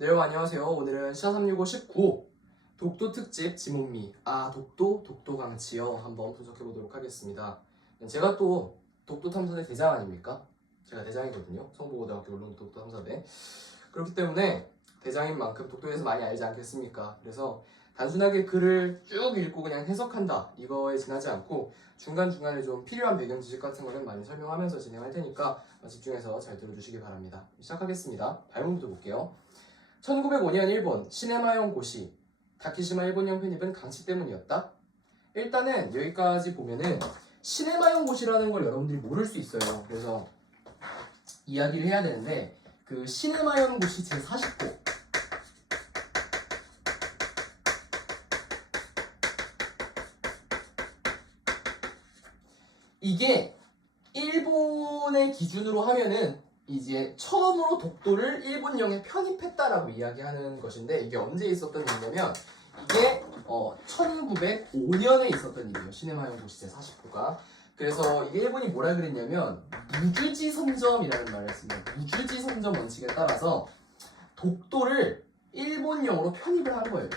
네, 여러분 안녕하세요. 오늘은 시사 365 19 독도 특집 지문미 독도 강치요 한번 분석해 보도록 하겠습니다. 제가 또 독도 탐사대 대장 아닙니까? 제가 대장이거든요. 성북고등학교 울릉도 독도 탐사대. 그렇기 때문에 대장인 만큼 독도에 대해서 많이 알지 않겠습니까? 그래서 단순하게 글을 쭉 읽고 그냥 해석한다 이거에 지나지 않고 중간중간에 좀 필요한 배경 지식 같은 거는 많이 설명하면서 진행할 테니까 집중해서 잘 들어주시기 바랍니다. 시작하겠습니다. 발문부터 볼게요. 1905년 일본 시네마용 고시 다키시마 일본령 편입은 강치 때문이었다. 일단은 여기까지 보면은 시네마용 고시라는 걸 여러분들이 모를 수 있어요. 그래서 이야기를 해야 되는데 그 시네마용 고시 제40호 이게 일본의 기준으로 하면은 이제 처음으로 독도를 일본령에 편입했다라고 이야기하는 것인데 이게 언제 있었던 일이냐면 이게 1905년에 있었던 일이에요. 시네마용 고시 제40호가. 그래서 이게 일본이 뭐라 그랬냐면 무주지 선점이라는 말을 했습니다. 무주지 선점 원칙에 따라서 독도를 일본령으로 편입을 한 거예요.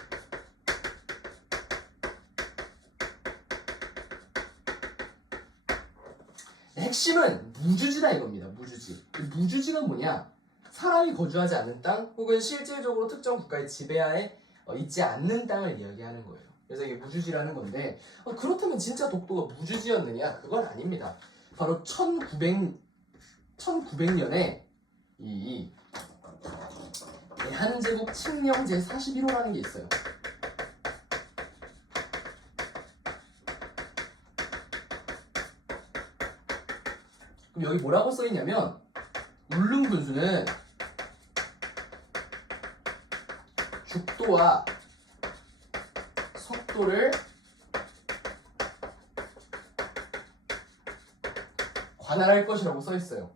핵심은 무주지다 이겁니다. 무주지. 무주지가 뭐냐? 사람이 거주하지 않는 땅 혹은 실질적으로 특정 국가의 지배하에 있지 않는 땅을 이야기하는 거예요. 그래서 이게 무주지라는 건데 그렇다면 진짜 독도가 무주지였느냐? 그건 아닙니다. 바로 1900년에 이 대한제국 칙령 제41호라는 게 있어요. 그럼 여기 뭐라고 써있냐면 울릉군수는 죽도와 석도를 관할할 것이라고 써있어요.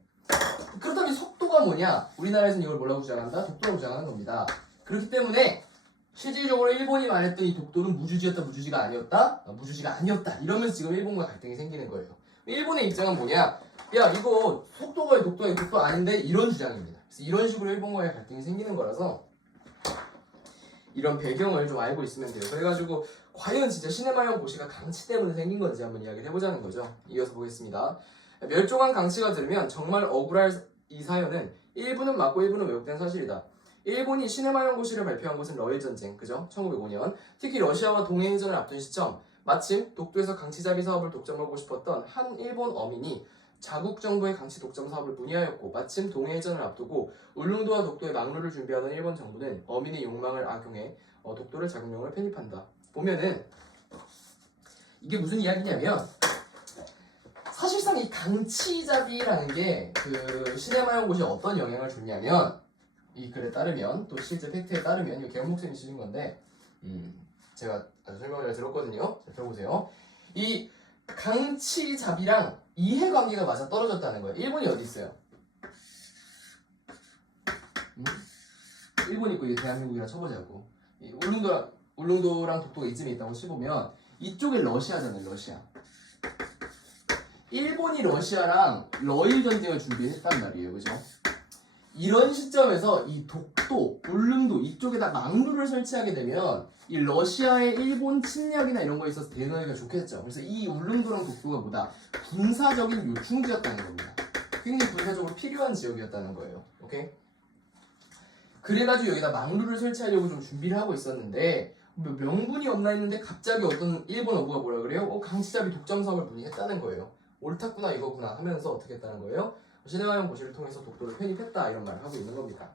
그렇다면 석도가 뭐냐? 우리나라에서는 이걸 뭐라고 주장한다? 독도라고 주장하는 겁니다. 그렇기 때문에 실질적으로 일본이 말했던 이 독도는 무주지였다, 무주지가 아니었다? 무주지가 아니었다. 이러면서 지금 일본과 갈등이 생기는 거예요. 일본의 입장은 뭐냐? 야 이거 속도가 독도가 독도 아닌데 이런 주장입니다. 그래서 이런 식으로 일본과의 갈등이 생기는 거라서 이런 배경을 좀 알고 있으면 돼요. 그래가지고 과연 진짜 시네마용 고시가 강치 때문에 생긴 건지 한번 이야기를 해보자는 거죠. 이어서 보겠습니다. 멸종한 강치가 들으면 정말 억울할 이 사연은 일부는 맞고 일부는 왜곡된 사실이다. 일본이 시네마용 고시를 발표한 것은 러일 전쟁, 그죠? 1905년. 특히 러시아와 동해해전을 앞둔 시점 마침 독도에서 강치잡이 사업을 독점하고 싶었던 한 일본 어민이 자국 정부의 강치 독점 사업을 문의하였고 마침 동해해전을 앞두고 울릉도와 독도에 막루를 준비하던 일본 정부는 어민의 욕망을 악용해 독도를 자국령으로 편입한다. 보면은 이게 무슨 이야기냐면 사실상 이 강치잡이라는 게 그 시네마용 고시에 어떤 영향을 줬냐면 이 글에 따르면 또 실제 팩트에 따르면 이거 개원 목사님이 쓰신 건데 제가 아주 설명을 잘 들었거든요. 잘 들어보세요. 이 강치잡이랑 이해관계가 맞아 떨어졌다는 거예요. 일본이 어디 있어요? 일본 있고 이제 대한민국이랑 쳐보자고. 울릉도랑 독도가 이쯤에 있다고 쳐보면 이쪽에 러시아잖아요. 러시아. 일본이 러시아랑 러일 전쟁을 준비했단 말이에요. 그죠? 이런 시점에서 이 독도, 울릉도 이쪽에다 막루를 설치하게 되면 이 러시아의 일본 침략이나 이런 거에 있어서 대응하기가 좋겠죠. 그래서 이 울릉도랑 독도가 뭐다? 군사적인 요충지였다는 겁니다. 굉장히 군사적으로 필요한 지역이었다는 거예요. 오케이? 그래가지고 여기다 막루를 설치하려고 좀 준비를 하고 있었는데 명분이 없나 했는데 갑자기 어떤 일본 어부가 뭐라 그래요? 강치잡이 독점 사업을 문의했다는 거예요. 옳았구나 이거구나 하면서 어떻게 했다는 거예요? 시네마용 고시를 통해서 독도를 편입했다 이런 말을 하고 있는 겁니다.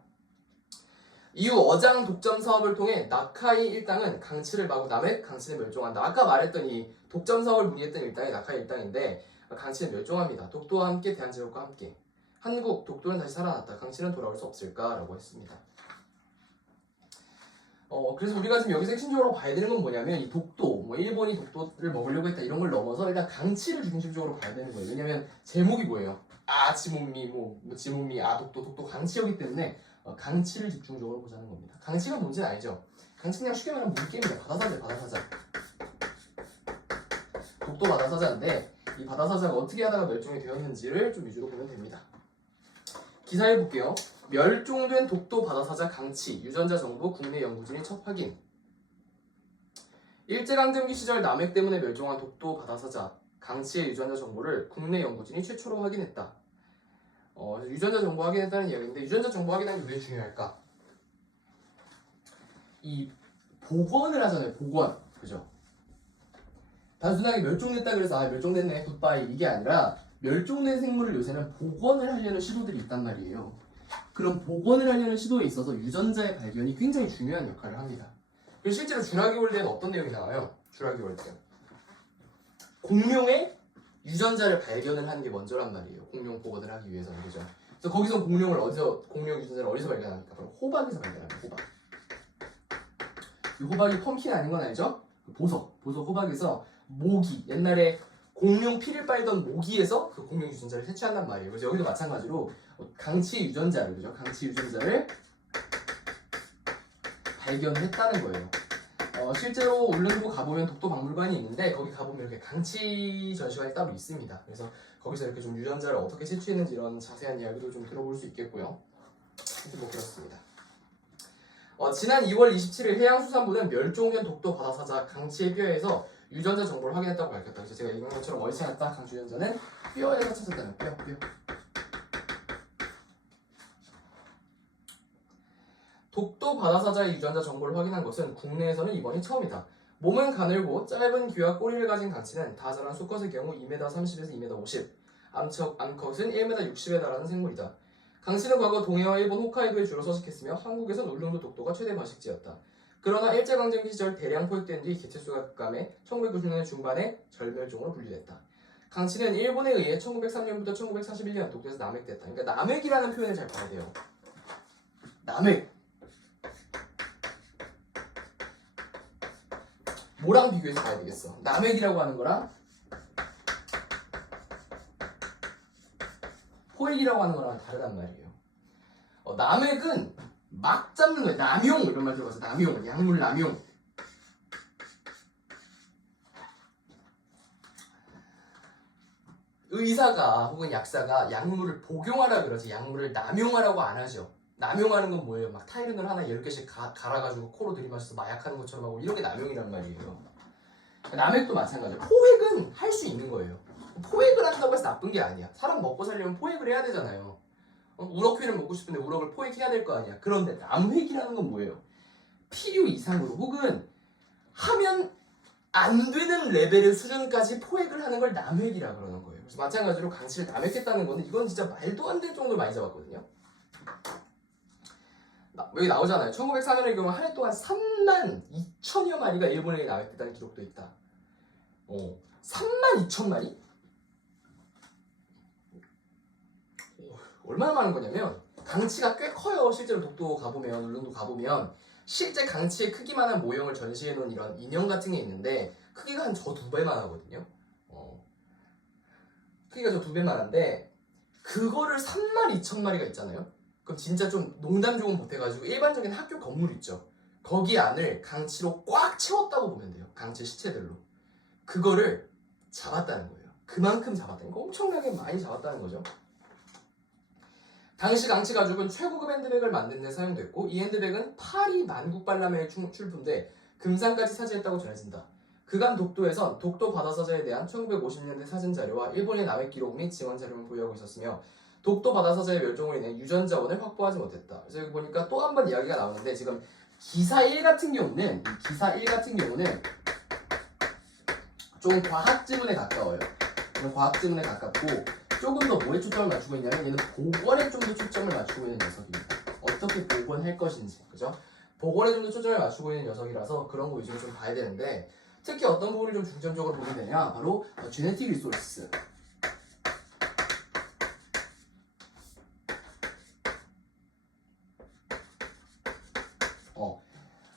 이후 어장 독점 사업을 통해 나카이 일당은 강치를 마구 남해 강치는 멸종한다. 아까 말했던 이 독점 사업을 문의했던 일당이 나카이 일당인데 강치는 멸종합니다. 독도와 함께 대한제국과 함께 한국 독도는 다시 살아났다. 강치는 돌아올 수 없을까라고 했습니다. 그래서 우리가 지금 여기서 핵심적으로 봐야 되는 건 뭐냐면 이 독도, 일본이 독도를 먹으려고 했다 이런 걸 넘어서 일단 강치를 중심적으로 봐야 되는 거예요. 왜냐면 제목이 뭐예요? 지문미, 지문미, 독도 강치였기 때문에 강치를 집중적으로 보자는 겁니다. 강치가 뭔지는 알죠? 강치 그냥 쉽게 말하면 물개입니다. 바다사자. 독도 바다사자인데 이 바다사자가 어떻게 하다가 멸종이 되었는지를 좀 위주로 보면 됩니다. 기사 해볼게요. 멸종된 독도 바다사자 강치 유전자 정보 국내 연구진이 첫 확인. 일제강점기 시절 남획 때문에 멸종한 독도 바다사자 강치의 유전자 정보를 국내 연구진이 최초로 확인했다. 유전자 정보 확인했다는 이야기인데 유전자 정보 확인하는 게 왜 중요할까? 이 복원을 하잖아요. 복원. 그죠? 단순하게 멸종됐다 그래서 멸종됐네 굿바이 이게 아니라 멸종된 생물을 요새는 복원을 하려는 시도들이 있단 말이에요. 그럼 복원을 하려는 시도에 있어서 유전자의 발견이 굉장히 중요한 역할을 합니다. 그리고 실제로 주라기 월드에는 어떤 내용이 나와요? 주라기 월드 공룡의 유전자를 발견을 하는 게 먼저란 말이에요. 공룡 복원을 하기 위해서는. 그죠? 그래서 거기서 공룡 유전자를 어디서 발견합니까? 바로 호박에서 발견합니다. 호박. 이 호박이 펌킨 아닌 건 알죠? 보석 호박에서 모기, 옛날에 공룡 피를 빨던 모기에서 그 공룡 유전자를 채취한단 말이에요. 그래서 여기도 마찬가지로 강치 유전자를, 그죠? 강치 유전자를 발견했다는 거예요. 실제로 울릉도 가보면 독도 박물관이 있는데 거기 가보면 이렇게 강치 전시관이 따로 있습니다. 그래서 거기서 이렇게 좀 유전자를 어떻게 채취했는지 이런 자세한 이야기도 좀 들어볼 수 있겠고요. 뭐 그렇습니다. 지난 2월 27일 해양수산부는 멸종된 독도 바다사자 강치의 뼈에서 유전자 정보를 확인했다고 밝혔다. 그래서 제가 얘기한 것처럼 어디서 찾았다? 강치 유전자는 뼈에서 찾았다는 뼈. 독도 바다사자의 유전자 정보를 확인한 것은 국내에서는 이번이 처음이다. 몸은 가늘고 짧은 귀와 꼬리를 가진 강치는 다 자란 수컷의 경우 2m 30에서 2m 50, 암컷은 1m 60에 달하는 생물이다. 강치는 과거 동해와 일본 홋카이도에 주로 서식했으며 한국에선 울릉도 독도가 최대 번식지였다. 그러나 일제강점기 시절 대량 포획된 뒤 개체수가 급감해 1990년대 중반에 절멸종으로 분류됐다. 강치는 일본에 의해 1903년부터 1941년 독도에서 남획됐다. 그러니까 남획이라는 표현을 잘 봐야 돼요. 남획. 뭐랑 비교해서 봐야 되겠어? 남획이라고 하는 거랑 포획이라고 하는 거랑 다르단 말이에요. 남획은 막 잡는 거예요. 남용 이런 말 들어봐서 남용, 약물 남용. 의사가 혹은 약사가 약물을 복용하라 그러지 약물을 남용하라고 안 하죠. 남용하는 건 뭐예요? 막 타이레놀 하나 10개씩 갈아가지고 코로 들이마셔서 마약하는 것처럼 하고 이런 게 남용이란 말이에요. 남획도 마찬가지예요. 포획은 할 수 있는 거예요. 포획을 한다고 해서 나쁜 게 아니야. 사람 먹고 살려면 포획을 해야 되잖아요. 우럭회를 먹고 싶은데 우럭을 포획해야 될 거 아니야. 그런데 남획이라는 건 뭐예요? 필요 이상으로 혹은 하면 안 되는 레벨의 수준까지 포획을 하는 걸 남획이라 그러는 거예요. 그래서 마찬가지로 강치를 남획했다는 거는 이건 진짜 말도 안 될 정도로 많이 잡았거든요. 여기 나오잖아요. 1904년의 경우 한 해 동안 3만 2천여 마리가 일본에게 남획됐다는 기록도 있다. 3만 2천 마리? 얼마나 많은 거냐면 강치가 꽤 커요. 실제로 독도 가보면 울릉도 가보면 실제 강치의 크기만한 모형을 전시해놓은 이런 인형 같은 게 있는데 크기가 한 저 2배만 하거든요. 크기가 저 2배만 한데 그거를 3만 2천 마리가 있잖아요. 그럼 진짜 좀 농담 조금 보태가지고 일반적인 학교 건물 있죠. 거기 안을 강치로 꽉 채웠다고 보면 돼요. 강치 시체들로. 그거를 잡았다는 거예요. 그만큼 잡았다는 거. 엄청나게 많이 잡았다는 거죠. 당시 강치 가죽은 최고급 핸드백을 만드는 데 사용됐고 이 핸드백은 파리 만국발람회에 출품돼 금상까지 차지했다고 전해진다. 그간 독도에선 독도 바다사자에 대한 1950년대 사진 자료와 일본의 남획 기록 및 증언 자료를 보유하고 있었으며 독도 바다사자의 멸종으로 인해 유전자원을 확보하지 못했다. 그래서 여기 보니까 또 한 번 이야기가 나오는데 지금 기사 1 같은 경우는 좀 과학 지문에 가까워요. 과학 지문에 가깝고 조금 더 뭐에 초점을 맞추고 있냐면 얘는 복원에 좀 더 초점을 맞추고 있는 녀석입니다. 어떻게 복원할 것인지, 그죠? 복원에 좀 더 초점을 맞추고 있는 녀석이라서 그런 거 위주로 좀 봐야 되는데 특히 어떤 부분을 좀 중점적으로 보게 되냐 바로 제네틱 리소스.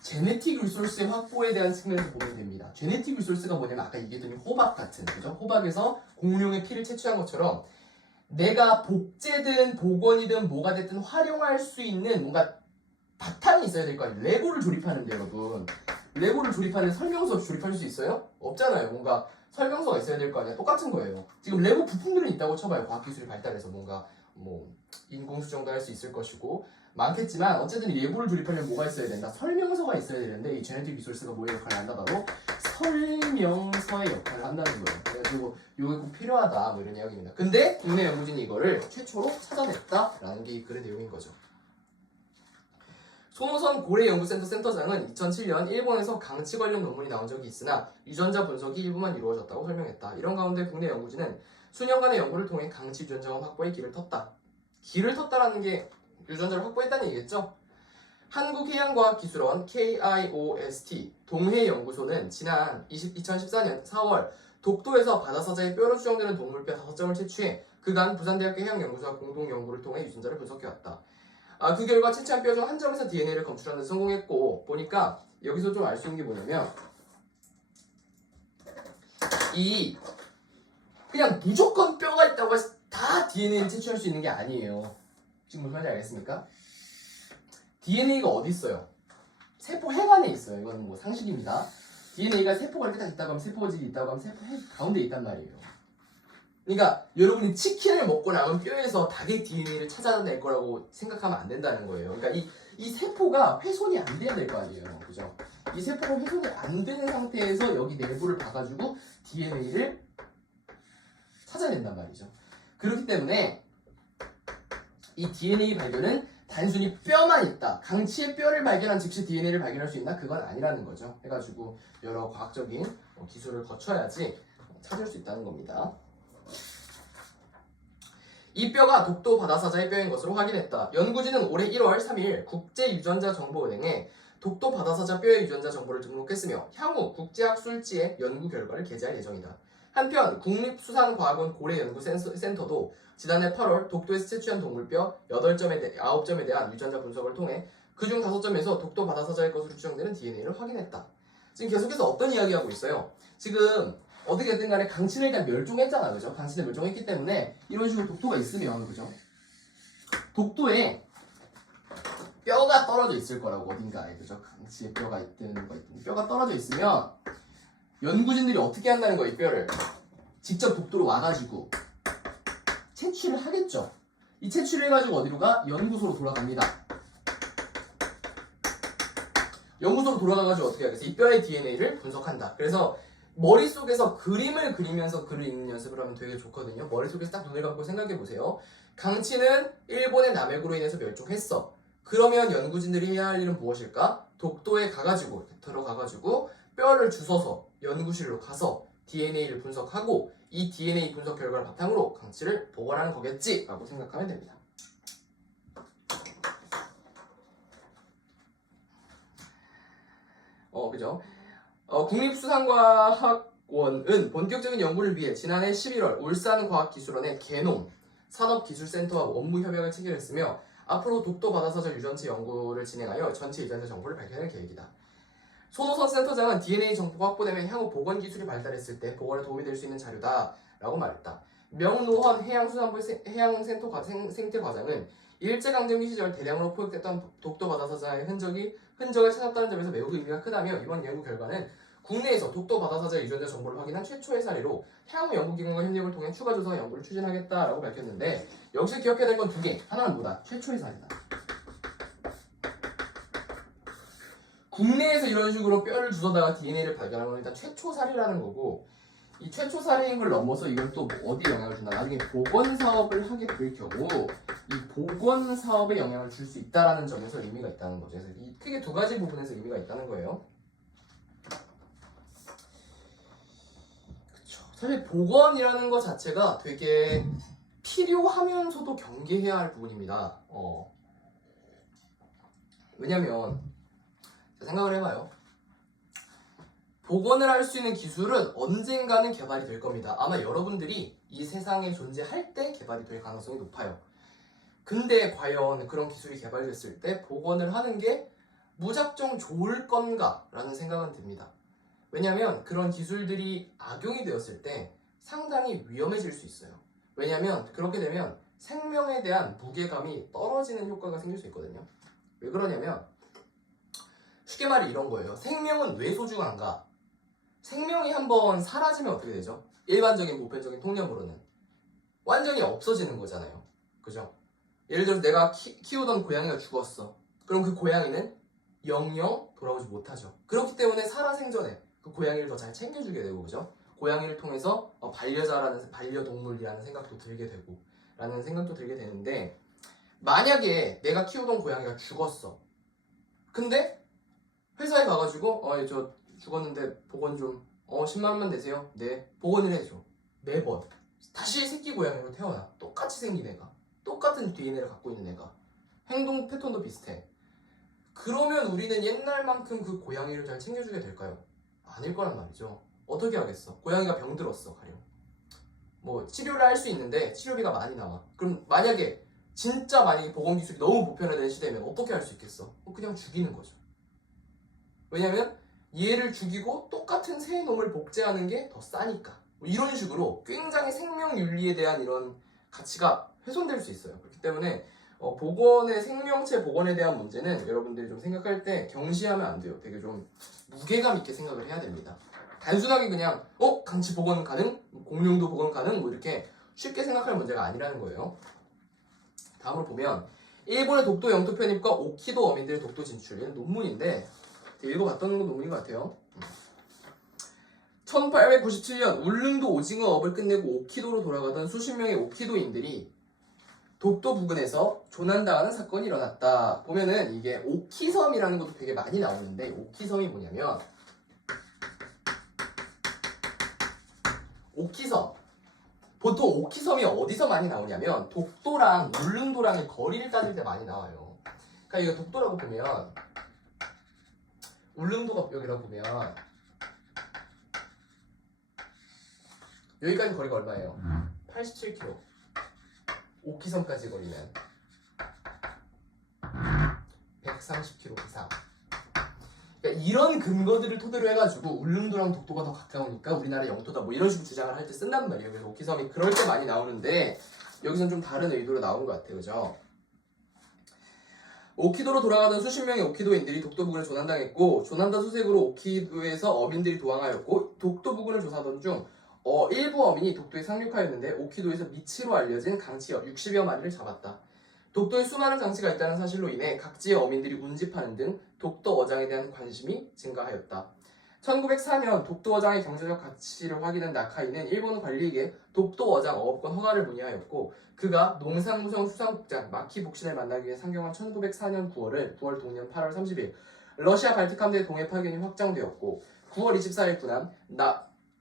제네틱 리소스의 확보에 대한 측면에서 보면 됩니다. 제네틱 리소스가 뭐냐면 아까 얘기했던 호박 같은, 그죠? 호박에서 공룡의 피를 채취한 것처럼 내가 복제든 복원이든 뭐가 됐든 활용할 수 있는 뭔가 바탕이 있어야 될 거 아니에요. 레고를 조립하는데 여러분, 레고를 조립하는데 설명서 조립할 수 있어요? 없잖아요. 뭔가 설명서가 있어야 될 거 아니야. 똑같은 거예요. 지금 레고 부품들은 있다고 쳐봐요. 과학기술이 발달해서 뭔가 뭐 인공수 정도 할 수 있을 것이고 많겠지만 어쨌든 이 예보를 조립하려면 뭐가 있어야 된다? 설명서가 있어야 되는데 이 제네틱 리소스가 뭐의 역할을 한다? 바로 설명서의 역할을 한다는 거예요. 그래가지고 이게 꼭 필요하다 뭐 이런 이야기입니다. 근데 국내 연구진이 이거를 최초로 찾아냈다라는 게 이 글의 내용인 거죠. 손호선 고래연구센터 센터장은 2007년 일본에서 강치 관련 논문이 나온 적이 있으나 유전자 분석이 일부만 이루어졌다고 설명했다. 이런 가운데 국내 연구진은 수년간의 연구를 통해 강치 유전자 확보에 길을 텄다. 길을 텄다라는 게 유전자를 확보했다는 얘기겠죠? 한국해양과학기술원 KIOST 동해연구소는 지난 2014년 4월 독도에서 바다사자의 뼈로 추정되는 동물뼈 5점을 채취해 그간 부산대학교 해양연구소와 공동연구를 통해 유전자를 분석해왔다. 그 결과 채취한 뼈 중 한 점에서 DNA를 검출하는 데 성공했고 보니까 여기서 좀 알 수 있는 게 뭐냐면 이 그냥 무조건 뼈가 있다고 해서 다 DNA를 채취할 수 있는 게 아니에요. 지금 무슨 말인지 알겠습니까? DNA가 어디 있어요? 세포 해관에 있어요. 이건 뭐 상식입니다. DNA가 세포가 이렇게 딱 있다고 하면 세포질이 있다고 하면 세포 해 가운데 있단 말이에요. 그러니까 여러분이 치킨을 먹고 남은 뼈에서 닭의 DNA를 찾아낼 거라고 생각하면 안 된다는 거예요. 그러니까 이 세포가 훼손이 안 돼야 될 거 아니에요. 그죠? 이 세포가 훼손이 안 되는 상태에서 여기 내부를 봐가지고 DNA를 찾아낸단 말이죠. 그렇기 때문에 이 DNA 발견은 단순히 뼈만 있다. 강치의 뼈를 발견한 즉시 DNA를 발견할 수 있나? 그건 아니라는 거죠. 해가지고 여러 과학적인 기술을 거쳐야지 찾을 수 있다는 겁니다. 이 뼈가 독도 바다사자의 뼈인 것으로 확인했다. 연구진은 올해 1월 3일 국제유전자정보은행에 독도 바다사자 뼈의 유전자 정보를 등록했으며 향후 국제학술지에 연구 결과를 게재할 예정이다. 한편 국립수산과학원 고래연구센터도 지난해 8월 독도에서 채취한 동물뼈 9점에 대한 유전자 분석을 통해 그중 5점에서 독도 바다사자의 것으로 추정되는 DNA를 확인했다. 지금 계속해서 어떤 이야기하고 있어요? 지금 어떻게든 간에 강치를 일단 멸종했잖아, 그죠? 강치를 멸종했기 때문에 이런 식으로 독도가 있으면, 그죠? 독도에 뼈가 떨어져 있을 거라고 어딘가에, 그죠? 강치에 뼈가 있든 뭐 있든 뼈가 떨어져 있으면 연구진들이 어떻게 한다는 거예요, 이 뼈를? 직접 독도로 와가지고 채취를 하겠죠. 이 채취를 해가지고 어디로 가? 연구소로 돌아갑니다. 연구소로 돌아가가지고 어떻게 하겠어요? 이 뼈의 DNA를 분석한다. 그래서 머릿속에서 그림을 그리면서 글을 읽는 연습을 하면 되게 좋거든요. 머릿속에서 딱 눈을 감고 생각해보세요. 강치는 일본의 남해구로 인해서 멸종했어. 그러면 연구진들이 해야 할 일은 무엇일까? 독도에 가가지고, 들어가가지고 뼈를 주워서 연구실로 가서 DNA를 분석하고 이 DNA 분석 결과를 바탕으로 강치를 복원하는 거겠지 라고 생각하면 됩니다. 그죠? 국립수산과학원은 본격적인 연구를 위해 지난해 11월 울산과학기술원의 개농 산업기술센터와 업무 협약을 체결했으며 앞으로 독도 바다사자 유전체 연구를 진행하여 전체 유전자 정보를 발견할 계획이다. 손호선 센터장은 DNA 정보가 확보되면 향후 보건 기술이 발달했을 때 보건에 도움이 될 수 있는 자료다라고 말했다. 명노헌 해양수산부 생태과장은 일제강점기 시절 대량으로 포획됐던 독도 바다사자의 흔적을 찾았다는 점에서 매우 의미가 크다며 이번 연구 결과는 국내에서 독도 바다사자 유전자 정보를 확인한 최초의 사례로 향후 연구기관과 협력을 통해 추가 조사와 연구를 추진하겠다라고 밝혔는데 여기서 기억해야 될 건 두 개. 하나는 뭐다? 최초의 사례다. 국내에서 이런 식으로 뼈를 주워다가 DNA를 발견한 건 일단 최초 사례라는 거고 이 최초 사례인 걸 넘어서 이걸 또 어디 영향을 준다? 나중에 보건 사업을 하게 될 경우 이 보건 사업에 영향을 줄 수 있다라는 점에서 의미가 있다는 거죠. 그래서 이 크게 두 가지 부분에서 의미가 있다는 거예요. 그쵸. 사실 보건이라는 것 자체가 되게 필요하면서도 경계해야 할 부분입니다. 왜냐면 생각을 해봐요. 복원을 할 수 있는 기술은 언젠가는 개발이 될 겁니다. 아마 여러분들이 이 세상에 존재할 때 개발이 될 가능성이 높아요. 근데 과연 그런 기술이 개발됐을 때 복원을 하는 게 무작정 좋을 건가? 라는 생각은 듭니다. 왜냐면 그런 기술들이 악용이 되었을 때 상당히 위험해질 수 있어요. 왜냐면 그렇게 되면 생명에 대한 무게감이 떨어지는 효과가 생길 수 있거든요. 왜 그러냐면 쉽게 말해 이런 거예요. 생명은 왜 소중한가? 생명이 한번 사라지면 어떻게 되죠? 일반적인 보편적인 통념으로는 완전히 없어지는 거잖아요. 그죠? 예를 들어서 내가 키우던 고양이가 죽었어. 그럼 그 고양이는 영영 돌아오지 못하죠. 그렇기 때문에 살아생전에 그 고양이를 더 잘 챙겨주게 되고, 그죠? 고양이를 통해서 반려자라는, 반려동물이라는 생각도 들게 되고 라는 생각도 들게 되는데, 만약에 내가 키우던 고양이가 죽었어. 근데 회사에 가가지고 저 죽었는데 복원 좀 10만 원만 내세요. 네, 복원을 해줘. 매번 다시 새끼 고양이로 태어나. 똑같이 생긴 애가, 똑같은 DNA를 갖고 있는 애가, 행동 패턴도 비슷해. 그러면 우리는 옛날만큼 그 고양이를 잘 챙겨주게 될까요? 아닐 거란 말이죠. 어떻게 하겠어? 고양이가 병들었어, 가령. 뭐 치료를 할 수 있는데 치료비가 많이 나와. 그럼 만약에 진짜 만약에 보건 기술이 너무 보편화된 시대면 어떻게 할 수 있겠어? 그냥 죽이는 거죠. 왜냐면 얘를 죽이고 똑같은 새 놈을 복제하는 게 더 싸니까. 뭐 이런 식으로 굉장히 생명윤리에 대한 이런 가치가 훼손될 수 있어요. 그렇기 때문에 복원의 생명체 복원에 대한 문제는 여러분들이 좀 생각할 때 경시하면 안 돼요. 되게 좀 무게감 있게 생각을 해야 됩니다. 단순하게 그냥 강치 복원 가능, 공룡도 복원 가능, 뭐 이렇게 쉽게 생각할 문제가 아니라는 거예요. 다음으로 보면 일본의 독도 영토 편입과 오키도 어민들의 독도 진출, 이는 논문인데 읽어봤던 논문인 것 같아요. 1897년 울릉도 오징어업을 끝내고 오키도로 돌아가던 수십 명의 오키도인들이 독도 부근에서 조난당하는 사건이 일어났다. 보면은 이게 오키섬이라는 것도 되게 많이 나오는데, 오키섬이 뭐냐면, 오키섬, 보통 오키섬이 어디서 많이 나오냐면 독도랑 울릉도랑의 거리를 따질 때 많이 나와요. 그러니까 이거 독도라고 보면, 울릉도가 여기라고 보면 여기까지 거리가 얼마예요? 87km. 오키섬까지 거리는 130km 이상. 그러니까 이런 근거들을 토대로 해가지고 울릉도랑 독도가 더 가까우니까 우리나라 영토다, 뭐 이런 식으로 주장을 할 때 쓴단 말이에요. 그래서 오키섬이 그럴 때 많이 나오는데 여기서는 좀 다른 의도로 나온 것 같아요. 그죠? 오키도로 돌아가던 수십 명의 오키도인들이 독도 부근을 조난당했고, 조난다 수색으로 오키도에서 어민들이 도항하였고, 독도 부근을 조사하던 중 일부 어민이 독도에 상륙하였는데 오키도에서 미치로 알려진 강치 60여 마리를 잡았다. 독도에 수많은 강치가 있다는 사실로 인해 각지의 어민들이 운집하는 등 독도 어장에 대한 관심이 증가하였다. 1904년 독도 어장의 경제적 가치를 확인한 나카이는 일본 관리에게 독도 어장 어업권 허가를 문의하였고, 그가 농산무성 수산국장 마키 북신을 만나기 위해 상경한 1904년 9월 동년 8월 30일 러시아 발틱 함대 동해 파견이 확정되었고, 9월 24일 군함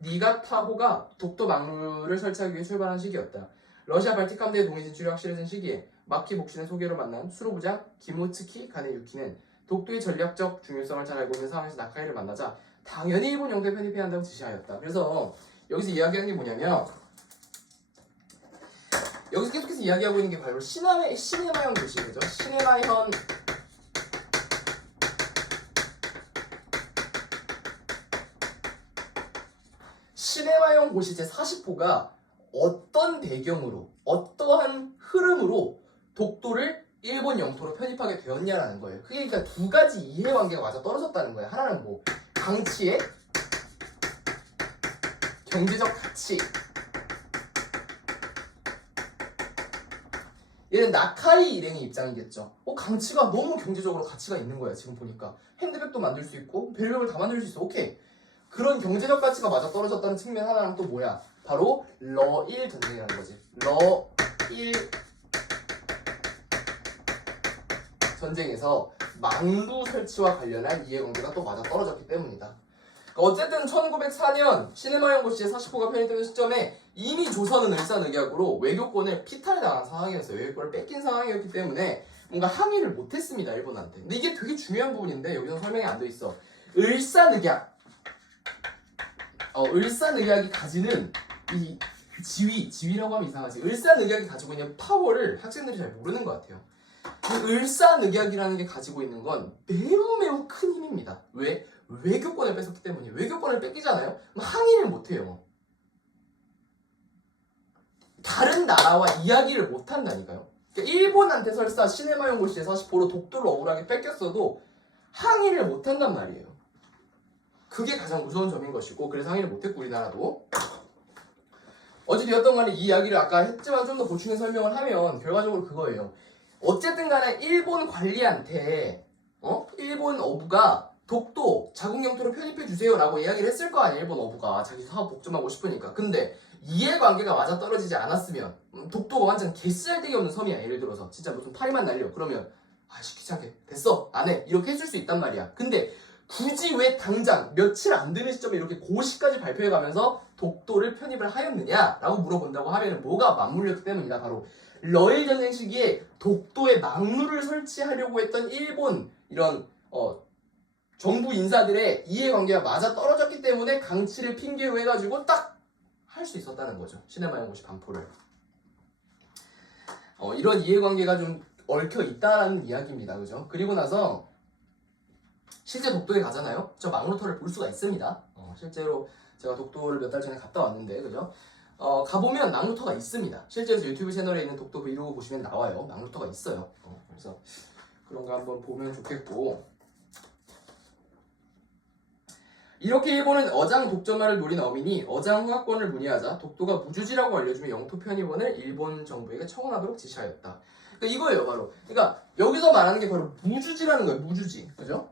니가타호가 독도 막루를 설치하기 위해 출발한 시기였다. 러시아 발틱 함대의 동해 진출이 확실해진 시기에 마키 북신의 소개로 만난 수로부장 기모츠키 가네유키는 독도의 전략적 중요성을 잘 알고 있는 상황에서 나카이를 만나자 당연히 일본 영토에 편입해야 한다고 지시하였다. 그래서 여기서 이야기하는 게 뭐냐면, 여기서 계속해서 이야기하고 있는 게 바로 시네마현 도시죠. 시네마현 고시 제40호가 어떤 배경으로, 어떠한 흐름으로 독도를 일본 영토로 편입하게 되었냐라는 거예요. 그게 그러니까 두 가지 이해관계가 맞아 떨어졌다는 거예요. 하나는 뭐 강치의 경제적 가치, 얘는 나카이 일행의 입장이겠죠. 강치가 너무 경제적으로 가치가 있는 거야. 지금 보니까 핸드백도 만들 수 있고 벨벽을 다 만들 수 있어. 오케이. 그런 경제적 가치가 맞아 떨어졌다는 측면 하나랑 또 뭐야? 바로 러일 전쟁이라는 거지. 러일 전쟁에서 망루 설치와 관련한 이해관계가 또 맞아 떨어졌기 때문이다. 어쨌든 1904년 시네마현 고시의 40호가 편입되는 시점에 이미 조선은 을사늑약으로 외교권을 피탈당한 상황이었어요. 외교권을 뺏긴 상황이었기 때문에 뭔가 항의를 못했습니다, 일본한테. 근데 이게 되게 중요한 부분인데 여기서 설명이 안 돼 있어. 을사늑약, 을사늑약이 가지는 이 지위라고 하면 이상하지. 을사늑약이 가지고 있는 파워를 학생들이 잘 모르는 것 같아요. 그 을사늑약이라는 게 가지고 있는 건 매우 큰 힘입니다. 왜? 외교권을 뺏었기 때문에. 외교권을 뺏기잖아요? 그럼 항의를 못해요. 다른 나라와 이야기를 못한다니까요. 그러니까 일본한테 설사 시네마현 고시의 40호로 독도를 억울하게 뺏겼어도 항의를 못한단 말이에요. 그게 가장 무서운 점인 것이고, 그래서 항의를 못했고 우리나라도. 어찌되었던 간에 이 이야기를 아까 했지만 좀 더 보충해 설명을 하면 결과적으로 그거예요. 어쨌든 간에 일본 관리한테 일본 어부가 독도 자국 영토로 편입해 주세요라고 이야기를 했을 거 아니에요. 일본 어부가 자기 사업 복종하고 싶으니까. 근데 이해관계가 맞아떨어지지 않았으면 독도가 완전 개쓰잘데기 없는 섬이야. 예를 들어서 진짜 무슨 파리만 날려. 그러면 시키지 않게 됐어 안 해 이렇게 했을 수 있단 말이야. 근데 굳이 왜 당장 며칠 안 되는 시점에 이렇게 고시까지 발표해가면서 독도를 편입을 하였느냐라고 물어본다고 하면 뭐가 맞물렸기 때문이다. 바로 러일 전쟁 시기에 독도에 막루를 설치하려고 했던 일본 이런 정부 인사들의 이해관계가 맞아 떨어졌기 때문에 강치를 핑계로 해가지고 딱 할 수 있었다는 거죠. 시네마요고시 반포를. 이런 이해관계가 좀 얽혀 있다라는 이야기입니다. 그죠? 그리고 나서 실제 독도에 가잖아요. 저 막루터를 볼 수가 있습니다. 실제로 제가 독도를 몇 달 전에 갔다 왔는데, 그죠? 가보면 막루터가 있습니다. 실제로 유튜브 채널에 있는 독도 브이로그 보시면 나와요. 막루터가 있어요. 그래서 그런 거 한번 보면 좋겠고. 이렇게 일본은 어장 독점화를 노린 어민이 어장 허가권을 문의하자 독도가 무주지라고 알려주며 영토 편입원을 일본 정부에게 청원하도록 지시하였다. 그러니까 이거예요, 바로. 그러니까 여기서 말하는 게 바로 무주지라는 거예요, 무주지. 그죠?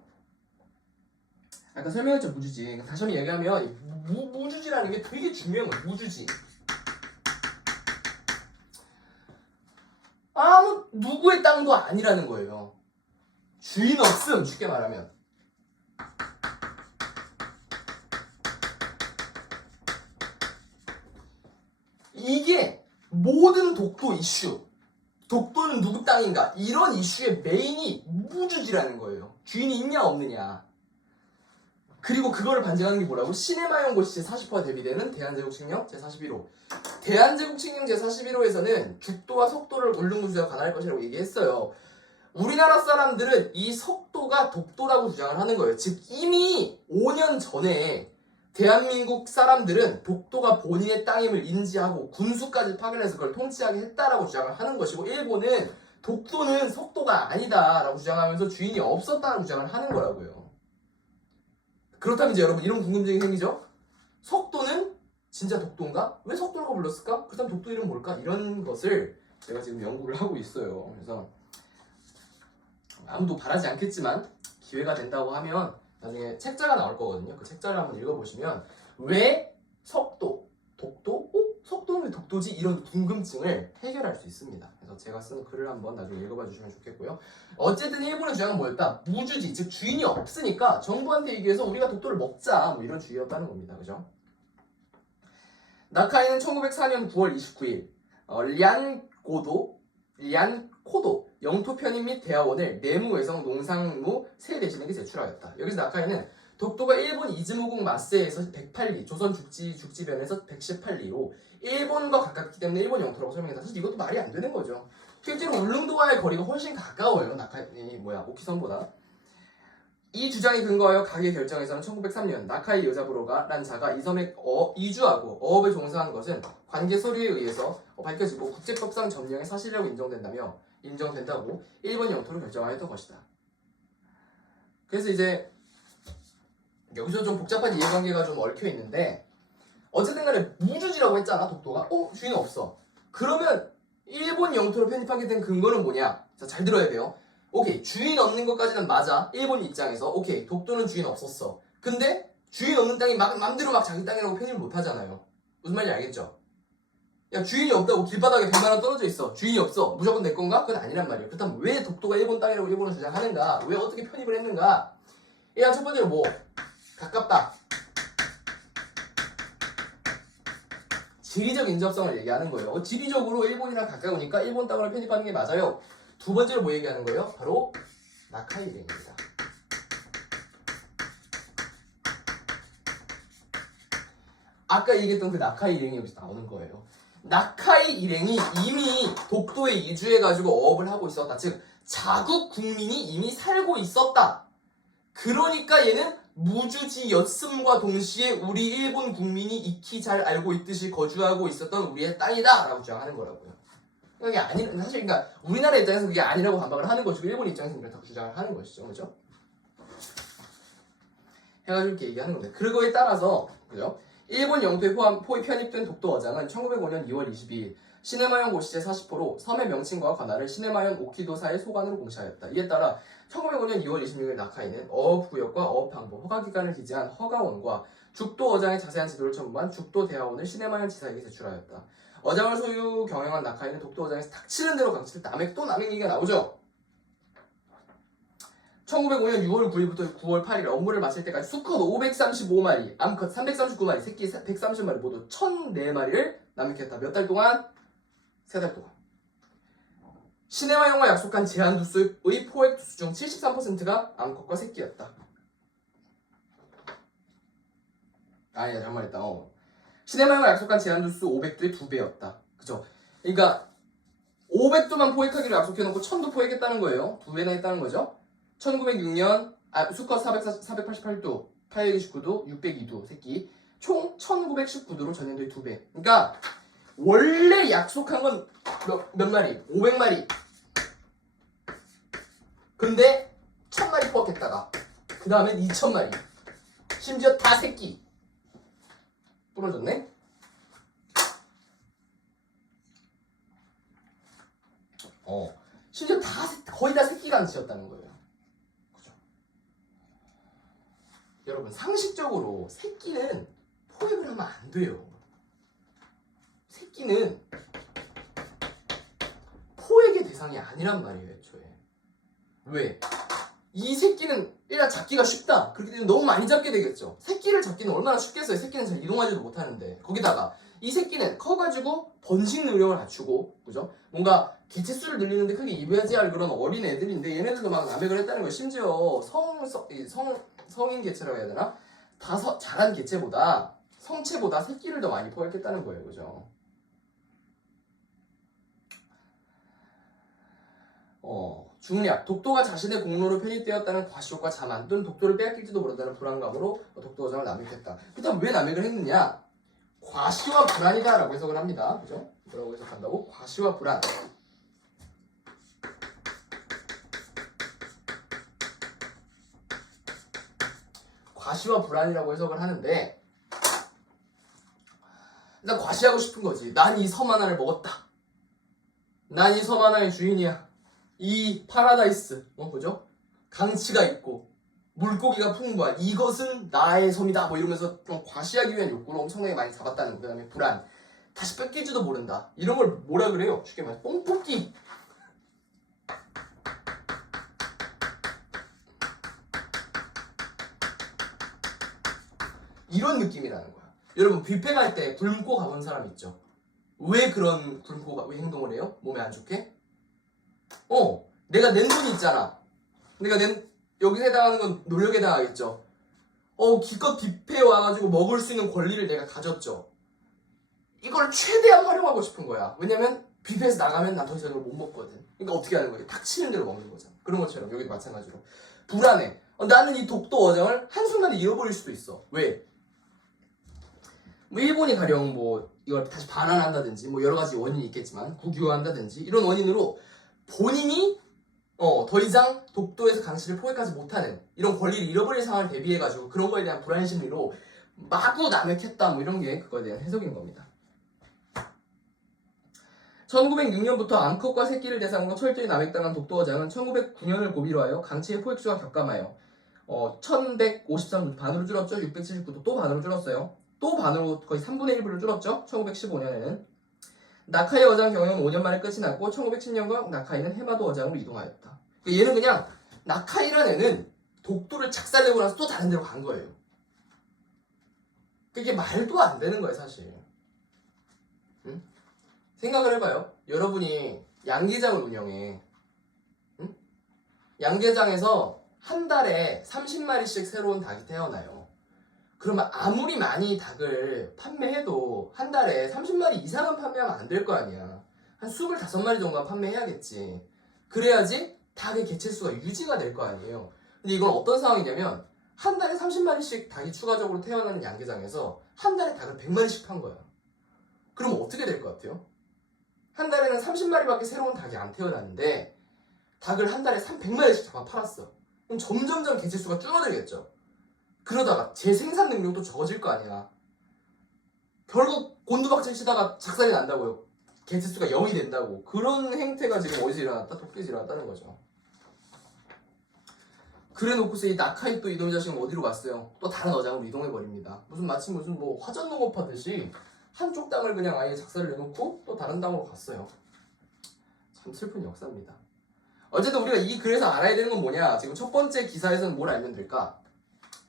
아까 설명했죠, 무주지. 다시 한번 얘기하면 무주지라는 게 되게 중요한 거예요, 무주지. 아무 누구의 땅도 아니라는 거예요. 주인 없음, 쉽게 말하면. 이게 모든 독도 이슈, 독도는 누구 땅인가 이런 이슈의 메인이 무주지라는 거예요. 주인이 있냐 없느냐. 그리고 그거를 반증하는 게 뭐라고? 시네마요고시 제40호가 대비되는 대한제국칙령 제41호. 대한제국칙령 제41호에서는 죽도와 속도를 울릉도주제가 관할할 것이라고 얘기했어요. 우리나라 사람들은 이 속도가 독도라고 주장을 하는 거예요. 즉 이미 5년 전에 대한민국 사람들은 독도가 본인의 땅임을 인지하고 군수까지 파견해서 그걸 통치하게 했다라고 주장을 하는 것이고, 일본은 독도는 속도가 아니다라고 주장하면서 주인이 없었다라고 주장을 하는 거라고요. 그렇다면 이제 여러분 이런 궁금증이 생기죠? 속도는 진짜 독도인가? 왜 속도라고 불렀을까? 그렇다면 독도 이름은 뭘까? 이런 것을 제가 지금 연구를 하고 있어요. 그래서 아무도 바라지 않겠지만 기회가 된다고 하면 나중에 책자가 나올 거거든요. 그 책자를 한번 읽어보시면 왜 속도, 독도? 속도는 왜 독도지? 이런 궁금증을 해결할 수 있습니다. 그래서 제가 쓰는 글을 한번 나중에 읽어봐 주시면 좋겠고요. 어쨌든 일본의 주장은 뭐였다? 무주지, 즉 주인이 없으니까 정부한테 얘기해서 우리가 독도를 먹자, 뭐 이런 주의였다는 겁니다. 그죠? 나카이는 1904년 9월 29일 리안코도 영토 편입 및 대화원을 내무외성 농상무 세 대신에게 제출하였다. 여기서 나카이는 독도가 일본 이즈모국 마세에서 108리, 조선 죽지변에서 118리로 일본과 가깝기 때문에 일본 영토라고 설명했다. 사실 이것도 말이 안 되는 거죠. 실제로 울릉도와의 거리가 훨씬 가까워요. 오키섬보다. 이 주장에 근거하여 가계 결정에서는 1903년 나카이 요자부로라는 자가 이 섬에 이주하고 어업에 종사한 것은 관계 서류에 의해서 밝혀지고 국제법상 점령의 사실이라고 인정된다고 일본 영토를 결정하였던 것이다. 그래서 이제 여기서 좀 복잡한 이해관계가 좀 얽혀 있는데, 어쨌든 간에 무주지라고 했잖아, 독도가. 주인 없어. 그러면 일본 영토로 편입하게 된 근거는 뭐냐? 자, 잘 들어야 돼요. 오케이, 주인 없는 것까지는 맞아. 일본 입장에서. 오케이, 독도는 주인 없었어. 근데 주인 없는 땅이 맘대로 막 자기 땅이라고 편입을 못 하잖아요. 무슨 말인지 알겠죠? 야, 주인이 없다고 길바닥에 100만원 떨어져 있어. 주인이 없어. 무조건 내 건가? 그건 아니란 말이에요. 그렇다면 왜 독도가 일본 땅이라고 일본은 주장하는가? 왜 어떻게 편입을 했는가? 야, 첫 번째로 뭐? 가깝다. 지리적 인접성을 얘기하는 거예요. 지리적으로 일본이랑 가까우니까 일본 땅으로 편입하는 게 맞아요. 두 번째로 뭐 얘기하는 거예요? 바로 나카이 일행입니다. 아까 얘기했던 그 나카이 일행이 여기서 나오는 거예요. 나카이 일행이 이미 독도에 이주해가지고 어업을 하고 있었다. 즉 자국 국민이 이미 살고 있었다. 그러니까 얘는 무주지였음과 동시에 우리 일본 국민이 익히 잘 알고 있듯이 거주하고 있었던 우리의 땅이다 라고 주장하는 거라고요. 그게 사실 그러니까 우리나라 입장에서 그게 아니라고 반박을 하는 것이고 일본 입장에서는 그렇다고 주장을 하는 것이죠. 그죠? 해가지고 이렇게 얘기하는 건데, 그거에 따라서 그죠? 일본 영토에 포위 편입된 독도 어장은 1905년 2월 22일 시네마현 고시제 40호로 섬의 명칭과 관할을 시네마현 오키도사의 소관으로 공시하였다. 이에 따라 1905년 2월 26일 나카이는 어업구역과 어업항보 허가기간을 기재한 허가원과 죽도 어장의 자세한 지도를 첨부한 죽도 대하원을 시네마현 지사에게 제출하였다. 어장을 소유 경영한 나카이는 독도 어장에서 닥치는 대로 강치를 남획 얘기가 나오죠. 1905년 6월 9일부터 9월 8일 업무를 마칠 때까지 수컷 535마리, 암컷 339마리, 새끼 130마리 모두 1004마리를 남획했다. 몇 달 동안? 3달 동안. 시네마현과 약속한 제한 두수의 포획 두수 중 73%가 암컷과 새끼였다. 아니야, 잘말했다. 시네마현과 약속한 제한 두수 500두의 2배였다. 그죠? 그러니까 500두만 포획하기로 약속해놓고 1000도 포획했다는 거예요. 2배나 했다는 거죠. 1906년 수컷 488두, 829두, 602두 새끼 총 1919두로 전년도의 2배. 그러니까 원래 약속한 건 몇 마리? 500마리. 근데 1000마리 포획했다가 그 다음엔 2000마리. 심지어 다 새끼. 부러졌네? 심지어 거의 다 새끼 강치였다는 거예요. 여러분 상식적으로 새끼는 포획을 하면 안 돼요. 새끼는 포획의 대상이 아니란 말이에요. 애초에. 왜? 이 새끼는 일단 잡기가 쉽다. 그렇기 때문에 너무 많이 잡게 되겠죠. 새끼를 잡기는 얼마나 쉽겠어요. 새끼는 잘 이동하지도 못하는데. 거기다가 이 새끼는 커가지고 번식 능력을 갖추고, 그죠? 뭔가 개체수를 늘리는데 크게 이해하지 할 그런 어린 애들인데 얘네들도 막 남획을 했다는 거예요. 심지어 성인 개체라고 해야 되나? 자란 개체보다 성체보다 새끼를 더 많이 포획했다는 거예요. 그죠? 중략, 독도가 자신의 공로로 편입되었다는 과시욕과 자만 또는 독도를 빼앗길지도 모른다는 불안감으로 독도 어장을 남획했다. 그렇다면 왜 남획을 했느냐? 과시와 불안이다 라고 해석을 합니다. 그죠? 뭐라고 해석한다고? 과시와 불안. 과시와 불안이라고 해석을 하는데 일단 과시하고 싶은 거지. 난 이 섬 하나를 먹었다. 난 이 섬 하나의 주인이야. 이 파라다이스, 그죠? 강치가 있고 물고기가 풍부한 이것은 나의 섬이다. 뭐 이러면서 좀 과시하기 위한 욕구로 엄청나게 많이 잡았다는 거. 그 다음에 불안. 다시 뺏길지도 모른다. 이런 걸 뭐라 그래요? 쉽게 말해 뽕뽑기. 이런 느낌이라는 거야. 여러분 뷔페 갈 때 굶고 가본 사람 있죠? 왜 그런 굶고 행동을 해요? 몸에 안 좋게? 내가 낸 돈이 있잖아. 여기서 해당하는 건 노력에 해당하겠죠. 기껏 뷔페에 와가지고 먹을 수 있는 권리를 내가 가졌죠. 이걸 최대한 활용하고 싶은 거야. 왜냐면 뷔페에서 나가면 난 더 이상 이걸 못 먹거든. 그러니까 어떻게 하는 거예요? 닥치는 대로 먹는 거잖아. 그런 것처럼 여기도 마찬가지로. 불안해. 나는 이 독도 어장을 한순간에 잃어버릴 수도 있어. 왜? 일본이 가령 이걸 다시 반환한다든지 여러 가지 원인이 있겠지만 국유화한다든지 이런 원인으로 본인이 더 이상 독도에서 강씨를 포획하지 못하는 이런 권리를 잃어버릴 상황을 대비해가지고 그런 거에 대한 불안 심리로 마구 남획했다 이런 게 그거에 대한 해석인 겁니다. 1906년부터 암컷과 새끼를 대상으로 철저히 남획당한 독도 어장은 1909년을 고비로 하여 강치의 포획수가 격감하여 1153도 반으로 줄었죠. 679도 또 반으로 줄었어요. 또 반으로 거의 3분의 1을 줄었죠. 1915년에는 나카이 어장 경영은 5년 만에 끝이 났고 1910년과 나카이는 해마도 어장으로 이동하였다. 그러니까 얘는 그냥 나카이라는 애는 독도를 착살내고 나서 또 다른 데로 간 거예요. 그게 말도 안 되는 거예요 사실. 응? 생각을 해봐요. 여러분이 양계장을 운영해. 응? 양계장에서 한 달에 30마리씩 새로운 닭이 태어나요. 그러면 아무리 많이 닭을 판매해도 한 달에 30마리 이상은 판매하면 안 될 거 아니야. 한 25마리 정도는 판매해야겠지. 그래야지 닭의 개체수가 유지가 될 거 아니에요. 근데 이건 어떤 상황이냐면 한 달에 30마리씩 닭이 추가적으로 태어나는 양계장에서 한 달에 닭을 100마리씩 판 거야. 그럼 어떻게 될 것 같아요? 한 달에는 30마리밖에 새로운 닭이 안 태어났는데 닭을 한 달에 100마리씩 잡아 팔았어. 그럼 점점점 개체수가 줄어들겠죠. 그러다가 재생산 능력도 적어질 거 아니야. 결국 곤두박질 치다가 작살이 난다고요. 개체수가 0이 된다고. 그런 행태가 지금 어디서 일어났다? 독도에서 일어났다는 거죠. 그래 놓고서 이 나카이 또 이놈의 자식은 어디로 갔어요? 또 다른 어장으로 이동해버립니다. 마치 무슨 뭐 화전 농업하듯이 한쪽 땅을 그냥 아예 작살을 내놓고 또 다른 땅으로 갔어요. 참 슬픈 역사입니다. 어쨌든 우리가 이 글에서 알아야 되는 건 뭐냐? 지금 첫 번째 기사에서는 뭘 알면 될까?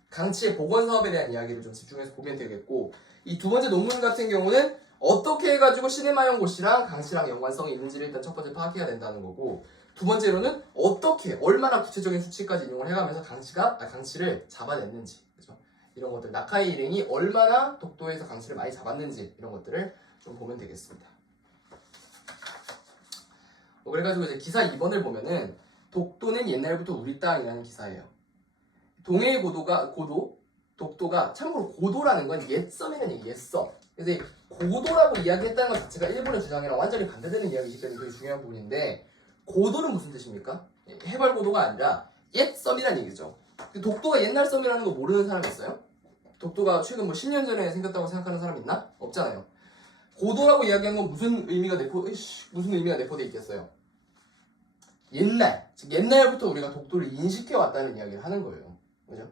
강치의 복원 사업에 대한 이야기를 좀 집중해서 보면 되겠고, 이 두 번째 논문 같은 경우는 어떻게 해가지고 시네마연고시랑 강치랑 연관성이 있는지를 일단 첫 번째 파악해야 된다는 거고, 두 번째로는 어떻게 얼마나 구체적인 수치까지 인용을 해가면서 강치를 잡아냈는지, 그죠? 이런 것들, 나카이 일행이 얼마나 독도에서 강치를 많이 잡았는지 이런 것들을 좀 보면 되겠습니다. 그래가지고 이제 기사 2번을 보면은 독도는 옛날부터 우리 땅이라는 기사예요. 동해의 독도가 참고로 고도라는 건 옛섬이라는 얘기, 옛섬. 그래서 이 고도라고 이야기했다는 것 자체가 일본의 주장이랑 완전히 반대되는 이야기이기 때문에 되게 중요한 부분인데, 고도는 무슨 뜻입니까? 해발 고도가 아니라 옛섬이라는 얘기죠. 독도가 옛날 섬이라는 거 모르는 사람 있어요? 독도가 최근 뭐 10년 전에 생겼다고 생각하는 사람 있나? 없잖아요. 고도라고 이야기한 건 무슨 의미가 내포되어 있겠어요? 즉 옛날부터 우리가 독도를 인식해 왔다는 이야기를 하는 거예요. 그죠?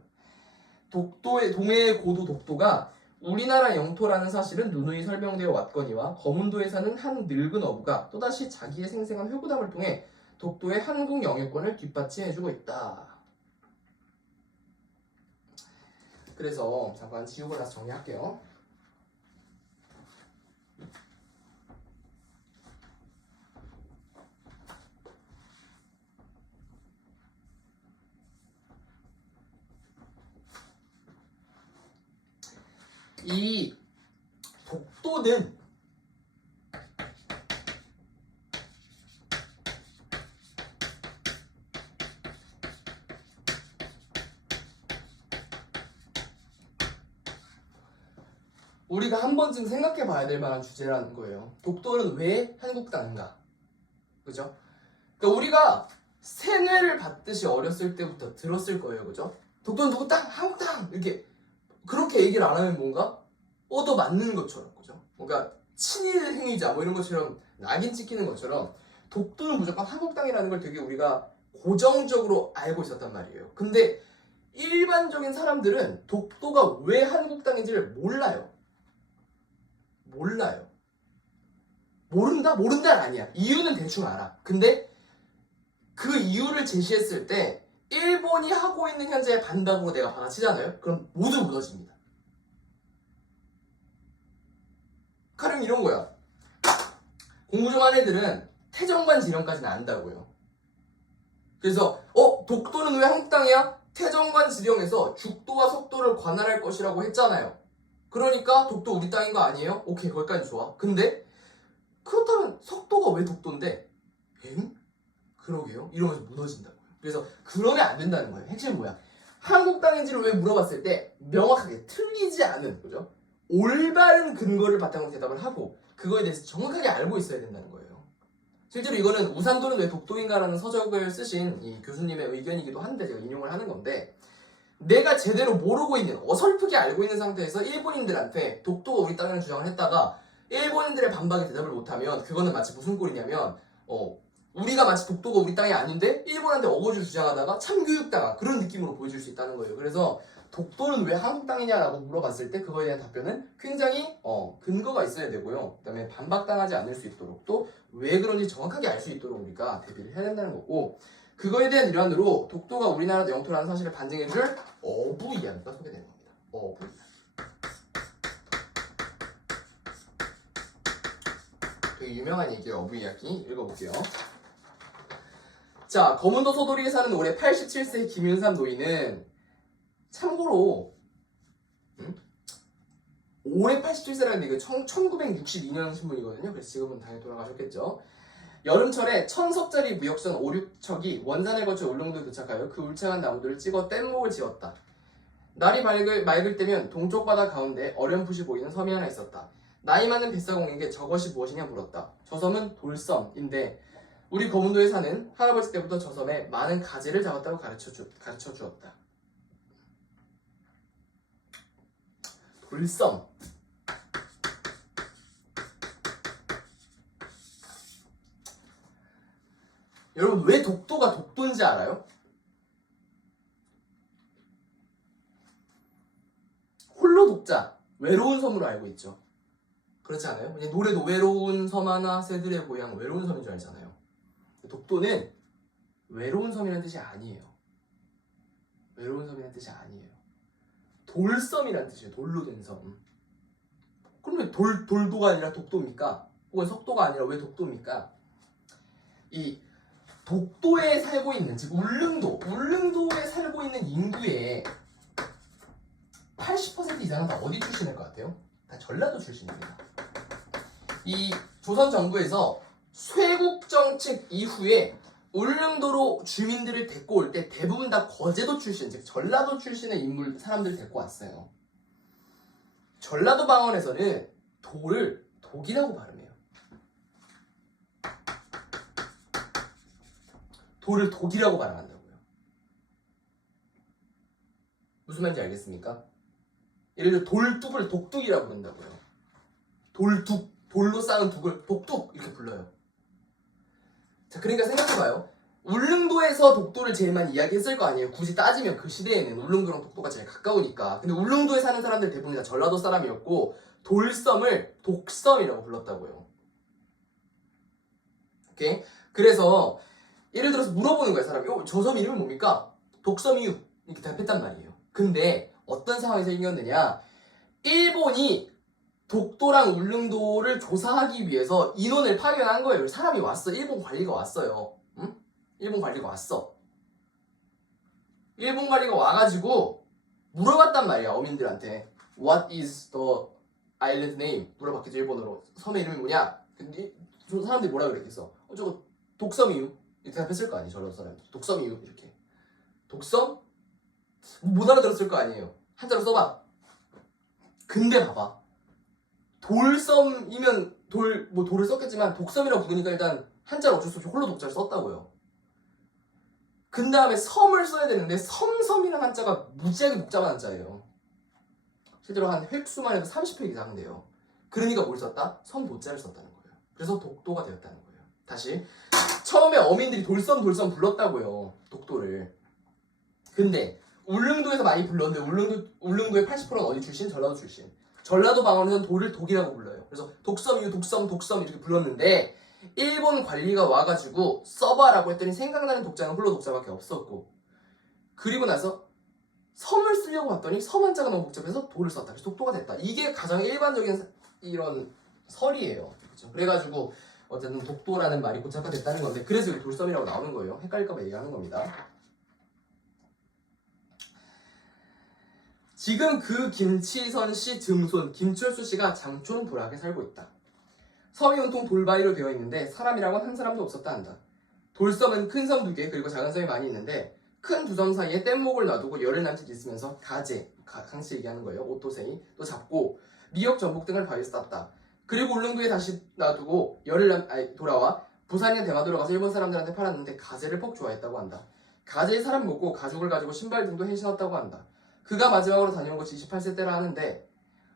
동해의 고도 독도가 우리나라 영토라는 사실은 누누이 설명되어 왔거니와 거문도에 사는 한 늙은 어부가 또다시 자기의 생생한 회고담을 통해 독도의 한국 영유권을 뒷받침해주고 있다. 그래서 잠깐 지우고 나서 정리할게요. 이 독도는 우리가 한 번쯤 생각해 봐야 될 만한 주제라는 거예요. 독도는 왜 한국 땅인가? 그죠? 그러니까 우리가 세뇌를 받듯이 어렸을 때부터 들었을 거예요. 그죠? 독도는 누구 땅? 한국 땅! 이렇게 그렇게 얘기를 안 하면 뭔가 얻어 맞는 것처럼, 그죠? 뭔가 친일 행위자 뭐 이런 것처럼 낙인 찍히는 것처럼 독도는 무조건 한국 땅이라는 걸 되게 우리가 고정적으로 알고 있었단 말이에요. 근데 일반적인 사람들은 독도가 왜 한국 땅인지를 몰라요. 모른다는 아니야. 이유는 대충 알아. 근데 그 이유를 제시했을 때 일본이 하고 있는 현재의 반박으로 내가 받아치잖아요. 그럼 모두 무너집니다. 가령 이런 거야. 공부 좀 하는 애들은 태정관 지령까지는 안다고요. 그래서 독도는 왜 한국 땅이야? 태정관 지령에서 죽도와 속도를 관할할 것이라고 했잖아요. 그러니까 독도 우리 땅인 거 아니에요? 오케이, 거기까지 좋아. 근데 그렇다면 속도가 왜 독도인데? 엥? 그러게요? 이러면서 무너진다고요. 그래서 그러면 안 된다는 거예요. 핵심은 뭐야? 한국 땅인지를 왜 물어봤을 때 명확하게 틀리지 않은, 그죠? 올바른 근거를 바탕으로 대답을 하고 그거에 대해서 정확하게 알고 있어야 된다는 거예요. 실제로 이거는 우산도는 왜 독도인가라는 서적을 쓰신 이 교수님의 의견이기도 한데 제가 인용을 하는 건데, 내가 제대로 모르고 있는, 어설프게 알고 있는 상태에서 일본인들한테 독도가 우리 땅이라는 주장을 했다가 일본인들의 반박에 대답을 못하면 그거는 마치 무슨 꼴이냐면 우리가 마치 독도가 우리 땅이 아닌데 일본한테 어거지를 주장하다가 참교육당한 그런 느낌으로 보여줄 수 있다는 거예요. 그래서 독도는 왜 한국 땅이냐라고 물어봤을 때 그거에 대한 답변은 굉장히 근거가 있어야 되고요. 그 다음에 반박당하지 않을 수 있도록 또 왜 그런지 정확하게 알 수 있도록 우리가 대비를 해야 된다는 거고, 그거에 대한 일환으로 독도가 우리나라 영토라는 사실을 반증해줄 어부 이야기가 소개되는 겁니다. 어부 이야기. 되게 유명한 얘기예요. 어부 이야기. 읽어볼게요. 자, 거문도 소도리에 사는 올해 87세 김윤삼 노인은 참고로 올해 87세라는데 이거 1962년 신문이거든요. 그래서 지금은 당연히 돌아가셨겠죠. 여름철에 1000석짜리 무역선 5, 6척이 원산을 거쳐 울릉도에 도착하여 그 울창한 나무들을 찍어 뗏목을 지었다. 날이 맑을 때면 동쪽 바다 가운데 어렴풋이 보이는 섬이 하나 있었다. 나이 많은 뱃사공에게 저것이 무엇이냐 물었다. 저 섬은 돌섬인데 우리 거문도에 사는 할아버지 때부터 저 섬에 많은 가재를 잡았다고 가르쳐 주었다. 돌섬. 여러분 왜 독도가 독도인지 알아요? 홀로 독자, 외로운 섬으로 알고 있죠. 그렇지 않아요? 노래도 외로운 섬 하나 새들의 고향 외로운 섬인 줄 알잖아요. 독도는 외로운 섬이라는 뜻이 아니에요. 외로운 섬이라는 뜻이 아니에요. 돌섬이라는 뜻이에요. 돌로 된 섬. 그럼 왜 돌도가 아니라 독도입니까? 혹은 석도가 아니라 왜 독도입니까? 이 독도에 살고 있는, 즉 울릉도에 살고 있는 인구의 80% 이상은 다 어디 출신일 것 같아요? 다 전라도 출신입니다. 이 조선 정부에서 쇄국 정책 이후에 울릉도로 주민들을 데리고 올 때 대부분 다 거제도 출신, 즉 전라도 출신의 사람들을 데리고 왔어요. 전라도 방언에서는 돌을 독이라고 발음해요. 돌을 독이라고 발음한다고요. 무슨 말인지 알겠습니까? 예를 들어 돌뚝을 독뚝이라고 부른다고요. 돌뚝, 돌로 쌓은 뚝을 독뚝 이렇게 불러요. 자, 그러니까 생각해봐요. 울릉도에서 독도를 제일 많이 이야기했을 거 아니에요. 굳이 따지면 그 시대에는 울릉도랑 독도가 제일 가까우니까. 근데 울릉도에 사는 사람들 대부분 다 전라도 사람이었고 돌섬을 독섬이라고 불렀다고요. 오케이? 그래서 예를 들어서 물어보는 거야, 사람이. 저 섬 이름이 뭡니까? 독섬이유. 이렇게 답했단 말이에요. 근데 어떤 상황에서 생겼느냐? 일본이 독도랑 울릉도를 조사하기 위해서 인원을 파견한 거예요. 사람이 왔어. 일본 관리가 왔어요. 응? 일본 관리가 왔어. 일본 관리가 와가지고 물어봤단 말이야, 어민들한테. What is the island name? 물어봤겠죠, 일본어로. 섬의 이름이 뭐냐? 근데 저 사람들이 뭐라 그랬겠어? 저거 독섬이유. 이렇게 대답했을 거 아니에요, 저런 사람들. 독섬이유. 이렇게. 독섬? 못 알아들었을 거 아니에요. 한자로 써봐. 근데 봐봐. 돌섬이면 돌을 썼겠지만 독섬이라고 부르니까 일단 한자로 어쩔 수 없이 홀로 독자를 썼다고요. 그 다음에 섬을 써야 되는데 섬이라는 한자가 무지하게 복잡한 한자예요. 실제로 한 획수만 해도 30획 이상 돼요. 그러니까 뭘 썼다? 섬 도자를 썼다는 거예요. 그래서 독도가 되었다는 거예요. 다시 처음에 어민들이 돌섬 불렀다고요. 독도를. 근데 울릉도에서 많이 불렀는데 울릉도의 80%는 어디 출신? 전라도 출신. 전라도 방언에서는 돌을 독이라고 불러요. 그래서 독섬이유, 독섬 이렇게 불렀는데 일본 관리가 와가지고 써봐라고 했더니 생각나는 독자는 홀로 독자밖에 없었고, 그리고 나서 섬을 쓰려고 봤더니 섬 한자가 너무 복잡해서 돌을 썼다. 그래서 독도가 됐다. 이게 가장 일반적인 이런 설이에요. 그렇죠? 그래가지고 어쨌든 독도라는 말이 고착화됐다는 건데, 그래서 여기 돌섬이라고 나오는 거예요. 헷갈릴까봐 얘기하는 겁니다. 지금 그 김치선 씨 증손 김철수 씨가 장촌 불악에 살고 있다. 섬이 온통 돌바위로 되어 있는데 사람이라고는 한 사람도 없었다 한다. 돌섬은 큰 섬 2개 그리고 작은 섬이 많이 있는데 큰 두 섬 사이에 뗏목을 놔두고 열흘 남짓 있으면서 가재, 강씨 얘기하는 거예요. 오토생이 또 잡고 미역, 전복 등을 바위에 쌌다. 그리고 울릉도에 다시 놔두고 돌아와 부산이나 대마도로 가서 일본 사람들한테 팔았는데 가재를 퍽 좋아했다고 한다. 가재의 사람 먹고 가죽을 가지고 신발 등도 해 신었다고 한다. 그가 마지막으로 다녀온 것이 28세 때라 하는데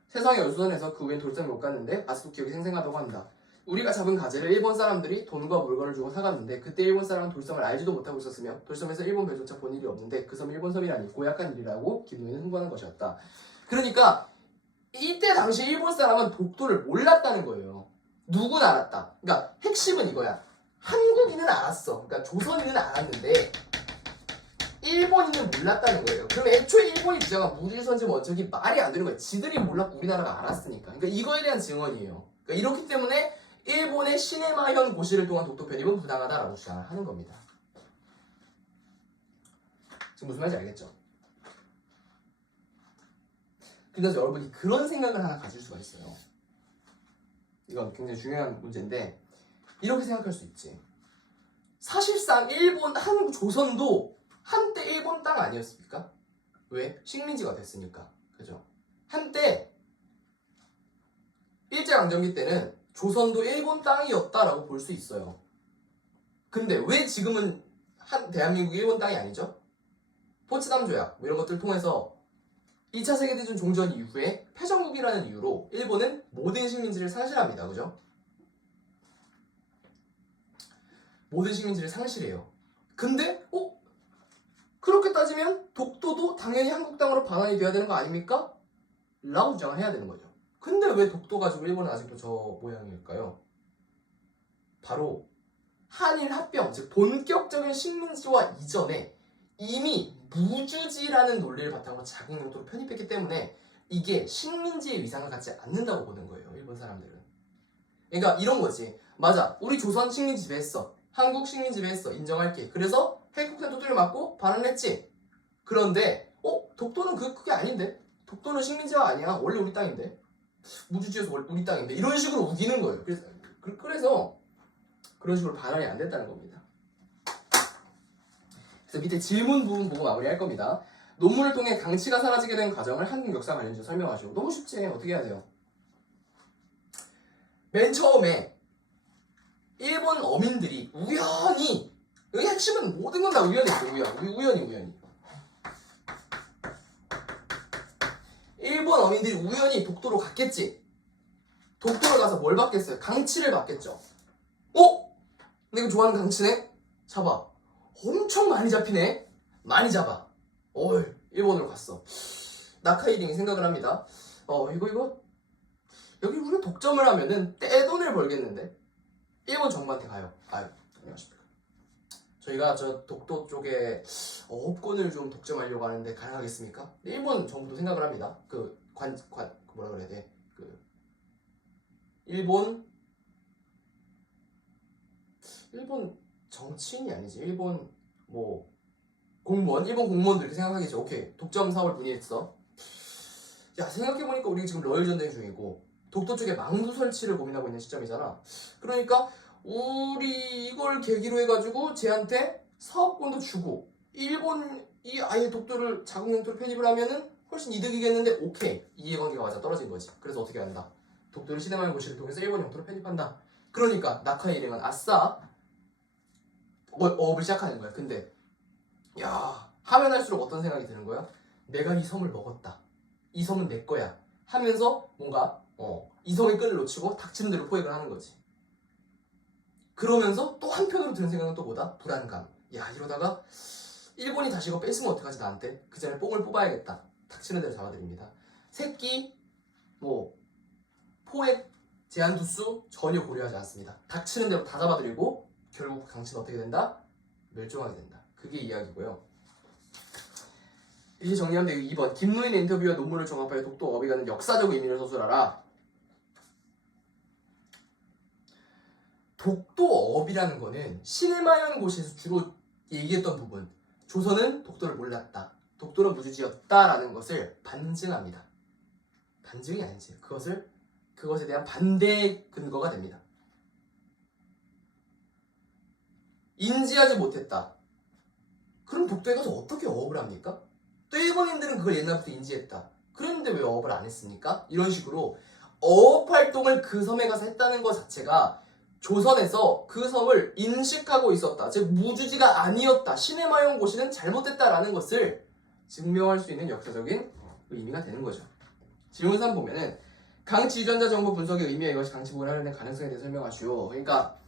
세상에 열수선해서 그 후엔 돌섬에 못 갔는데 아직도 기억이 생생하다고 한다. 우리가 잡은 가재를 일본 사람들이 돈과 물건을 주고 사갔는데 그때 일본 사람은 돌섬을 알지도 못하고 있었으며 돌섬에서 일본 배조차 본 일이 없는데 그 섬이 일본 섬이라니 고약한 일이라고 김노인은 흥분한 것이었다. 그러니까 이때 당시 일본 사람은 독도를 몰랐다는 거예요. 누구는 알았다. 그러니까 핵심은 이거야. 한국인은 알았어. 그러니까 조선인은 알았는데 일본인은 몰랐다는 거예요. 그럼 애초에 일본이 주장한 무주선지 원칙이 말이 안 되는 거예요. 지들이 몰랐고 우리나라가 알았으니까. 그러니까 이거에 대한 증언이에요. 그러니까 이렇기 때문에 일본의 시네마현 고시를 통한 독도 편입은 부당하다라고 주장을 하는 겁니다. 지금 무슨 말인지 알겠죠? 그래서 여러분이 그런 생각을 하나 가질 수가 있어요. 이건 굉장히 중요한 문제인데 이렇게 생각할 수 있지. 사실상 한국 조선도 한때 일본 땅 아니었습니까? 왜? 식민지가 됐으니까. 그죠? 한때 일제강점기 때는 조선도 일본 땅이었다라고 볼 수 있어요. 근데 왜 지금은 대한민국이 일본 땅이 아니죠? 포츠담 조약 이런 것들을 통해서 2차 세계대전 종전 이후에 패전국이라는 이유로 일본은 모든 식민지를 상실합니다. 그죠? 모든 식민지를 상실해요. 근데 그렇게 따지면 독도도 당연히 한국땅으로 반환이 돼야 되는 거 아닙니까? 라고 주장을 해야 되는 거죠. 근데 왜 독도 가지고 일본은 아직도 저 모양일까요? 바로 한일 합병, 즉 본격적인 식민지화 이전에 이미 무주지라는 논리를 바탕으로 자국 영토로 편입했기 때문에 이게 식민지의 위상을 갖지 않는다고 보는 거예요, 일본 사람들은. 그러니까 이런 거지. 맞아, 우리 조선 식민지 지배했어, 한국 식민지 지배했어, 인정할게. 그래서 해국산 도토리를 맞고 반환을 했지. 그런데 독도는 그게 아닌데? 독도는 식민지화 아니야, 원래 우리 땅인데, 무주지에서 우리 땅인데, 이런 식으로 우기는 거예요. 그래서 그런 식으로 반환이 안 됐다는 겁니다. 그래서 밑에 질문 부분 보고 마무리할 겁니다. 논문을 통해 강치가 사라지게 된 과정을 한국 역사 관련주로 설명하시고. 너무 쉽지. 어떻게 해야 돼요? 맨 처음에 일본 어민들이 우연히, 여기 핵심은 모든 건 다 우연이 있어요. 우연히 일본 어민들이 우연히 독도로 갔겠지. 독도를 가서 뭘 받겠어요? 강치를 받겠죠. 내가 좋아하는 강치네? 잡아. 엄청 많이 잡히네? 많이 잡아. 일본으로 갔어. 나카이링이 생각을 합니다. 이거 여기 우리가 독점을 하면은 떼돈을 벌겠는데? 일본 정부한테 가요. 안녕하십니까. 저희가 저 독도 쪽에 어업권을 좀 독점하려고 하는데 가능하겠습니까? 일본 정부도 생각을 합니다. 뭐라 그래야 돼? 일본 정치인이 아니지. 일본 일본 공무원들 이렇게 생각하겠죠. 오케이, 독점 사업을 문의했어. 야, 생각해보니까 우리 지금 러일 전쟁 중이고 독도 쪽에 망부 설치를 고민하고 있는 시점이잖아. 그러니까 우리 이걸 계기로 해가지고 쟤한테 사업권도 주고 일본이 아예 독도를 자국 영토로 편입을 하면은 훨씬 이득이겠는데, 오케이, 이해관계가 맞아 떨어진 거지. 그래서 어떻게 한다? 독도를 시대만의 고시를 통해서 일본 영토로 편입한다. 그러니까 나카이 일행은 아싸 어업을 시작하는 거야. 근데 하면 할수록 어떤 생각이 드는 거야? 내가 이 섬을 먹었다, 이 섬은 내 거야 하면서 뭔가 이 섬의 끈을 놓치고 닥치는 대로 포획을 하는 거지. 그러면서 또 한편으로 드는 생각은 또 뭐다? 불안감. 이러다가 일본이 다시 이거 뺏으면 어떡하지 나한테? 그 전에 뽕을 뽑아야겠다. 닥치는 대로 잡아드립니다. 새끼 포획 제한 두수 전혀 고려하지 않습니다. 닥치는 대로 다 잡아드리고 결국 강치는 어떻게 된다? 멸종하게 된다. 그게 이야기고요. 이렇게 정리하면 되고, 2번 김노인의 인터뷰와 논문을 종합하여 독도 어업이 갖는 역사적 의미를 서술하라. 독도 어업이라는 거는 신일마연고시에서 주로 얘기했던 부분, 조선은 독도를 몰랐다, 독도는 무주지였다라는 것을 반증합니다. 반증이 아니지, 그것에 대한 반대의 근거가 됩니다. 인지하지 못했다. 그럼 독도에 가서 어떻게 어업을 합니까? 또 일본인들은 그걸 옛날부터 인지했다. 그런데 왜 어업을 안 했습니까? 이런 식으로 어업 활동을 그 섬에 가서 했다는 것 자체가 조선에서 그 섬을 인식하고 있었다, 즉 무주지가 아니었다, 신해마용고시는 잘못됐다라는 것을 증명할 수 있는 역사적인 의미가 되는 거죠. 질문 3 보면은 강치 유전자 정보 분석의 의미와 이것이 강치 복원을 하려는 가능성에 대해 설명하시오. 그러니까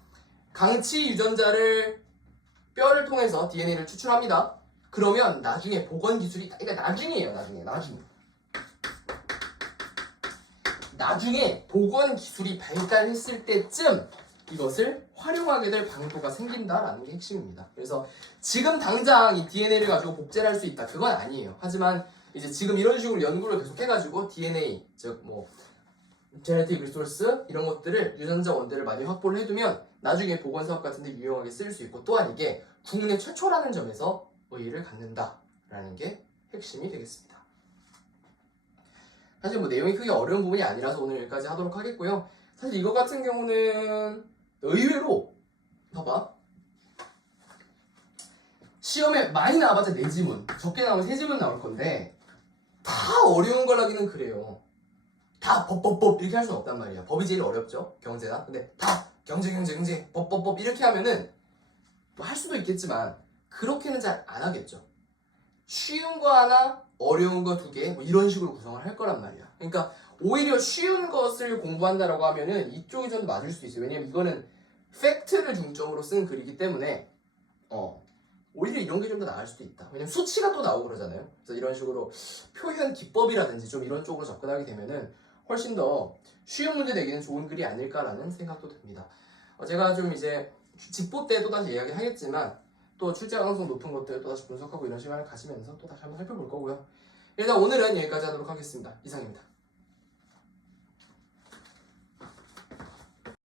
강치 유전자를 뼈를 통해서 DNA를 추출합니다. 그러면 나중에 복원 기술이, 그러니까 나중에 복원 기술이 발달했을 때쯤 이것을 활용하게 될 방도가 생긴다라는 게 핵심입니다. 그래서 지금 당장 이 DNA를 가지고 복제를 할 수 있다, 그건 아니에요. 하지만 이제 지금 이런 식으로 연구를 계속 해가지고 DNA, 즉 제네틱 리소스 이런 것들을, 유전자 원대를 많이 확보를 해두면 나중에 보건 사업 같은 데 유용하게 쓰일 수 있고, 또한 이게 국내 최초라는 점에서 의의를 갖는다라는 게 핵심이 되겠습니다. 사실 내용이 크게 어려운 부분이 아니라서 오늘 여기까지 하도록 하겠고요. 사실 이거 같은 경우는 의외로 봐봐, 시험에 많이 나와봤자 4지문, 적게 나오면 3지문 나올 건데 다 어려운 걸 하기는 그래요. 다 법 이렇게 할 수는 없단 말이야. 법이 제일 어렵죠, 경제나. 근데 다 경제 법 이렇게 하면은 할 수도 있겠지만 그렇게는 잘 안 하겠죠. 쉬운 거 하나, 어려운 거 2개 이런 식으로 구성을 할 거란 말이야. 그러니까 오히려 쉬운 것을 공부한다라고 하면은 이쪽이 좀 맞을 수 있어요. 왜냐면 이거는 팩트를 중점으로 쓴 글이기 때문에 오히려 이런 게 좀 더 나을 수도 있다. 왜냐면 수치가 또 나오고 그러잖아요. 그래서 이런 식으로 표현 기법이라든지 좀 이런 쪽으로 접근하게 되면은 훨씬 더 쉬운 문제 내기는 좋은 글이 아닐까라는 생각도 듭니다. 제가 좀 이제 직보 때 또다시 이야기하겠지만 또 출제 가능성 높은 것들 또다시 분석하고 이런 시간을 가지면서 또 다시 한번 살펴볼 거고요. 일단 오늘은 여기까지 하도록 하겠습니다. 이상입니다.